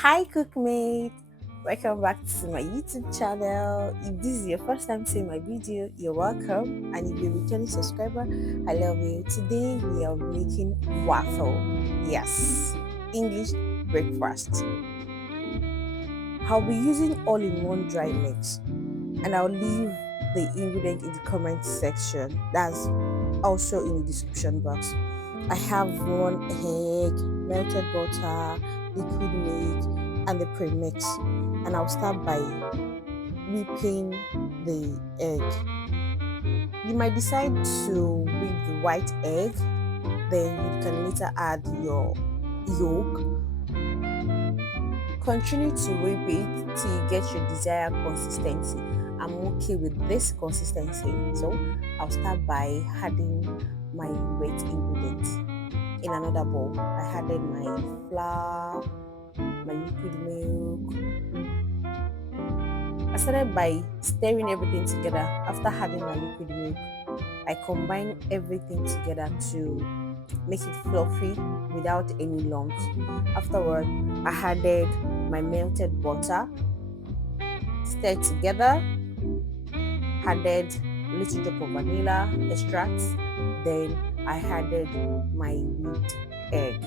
Hi cookmate, welcome back to my YouTube channel. If this is your first time seeing my video, you're welcome, and if you're a returning subscriber, I love you. Today we are making waffle. Yes, English breakfast. I'll be using all-in-one dry mix, and I'll leave the ingredient in the comment section. That's also in the description box. I have 1 egg, melted butter, liquid milk, and the premix. And I'll start by whipping the egg. You might decide to whip the white egg, then you can later add your yolk. Continue to whip it till you get your desired consistency. I'm okay with this consistency, so I'll start by adding my wet ingredients. In another bowl, I added my flour, my liquid milk. I started by stirring everything together. After adding my liquid milk, I combined everything together to make it fluffy without any lumps. Afterward, I added my melted butter, stirred together, added a little drop of vanilla extract, then I added my whipped egg.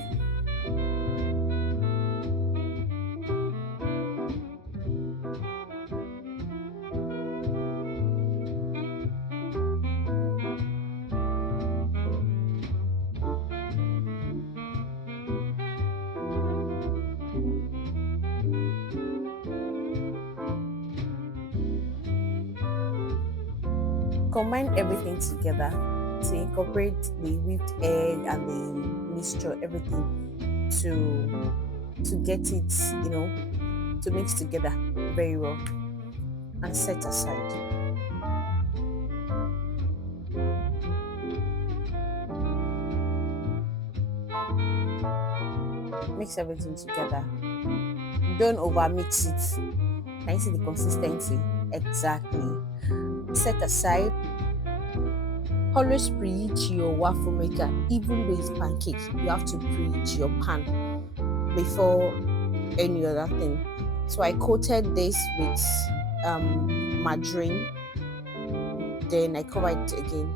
Combine everything together to incorporate the whipped egg and the mixture, everything to get it, to mix together very well and set aside. Mix everything together. Don't over mix it. Can you see the consistency? Exactly. Set aside. Always preheat your waffle maker, even though it's pancake. You have to preheat your pan before any other thing. So I coated this with margarine. Then I covered it again.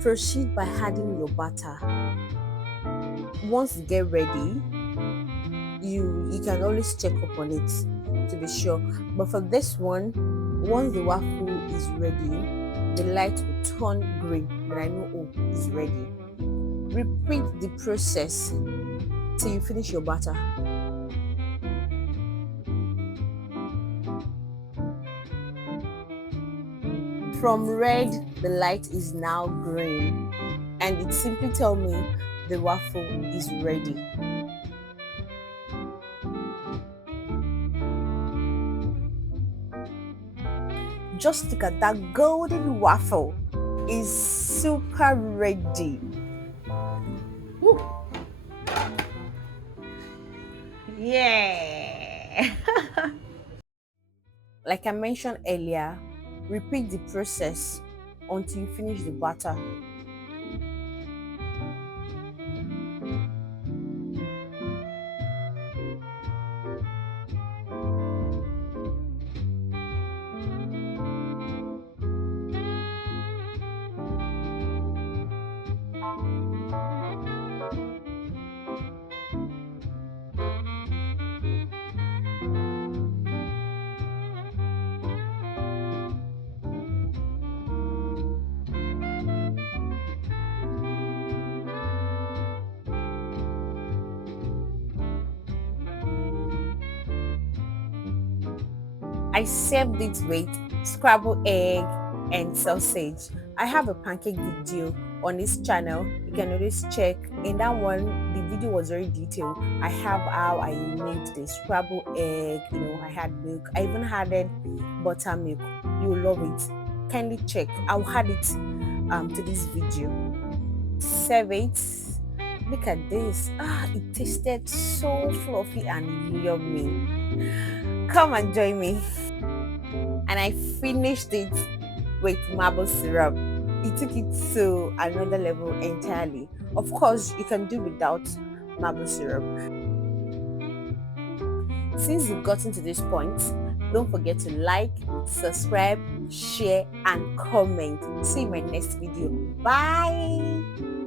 Proceed by adding your butter. Once you get ready, you can always check up on it to be sure. But for this one, once the waffle is ready, the light will turn green, then I know, oh, it's ready. Repeat the process till you finish your batter. From red, the light is now green, and it simply tells me the waffle is ready. Just look at that golden waffle. Is super ready. Woo. Yeah. Like I mentioned earlier, repeat the process until you finish the batter. I served it with scrambled egg and sausage. I have a pancake video on this channel. You can always check. In that one, the video was very detailed. I have how I made the scrambled egg. I had milk. I even added buttermilk. You'll love it. Kindly check. I'll add it to this video. Serve it. Look at this. It tasted so fluffy and yummy. Come and join me. And I finished it with maple syrup. it took it to another level entirely. Of course, you can do without maple syrup. Since you've gotten to this point, don't forget to like, subscribe, share, and comment. See you in my next video. Bye.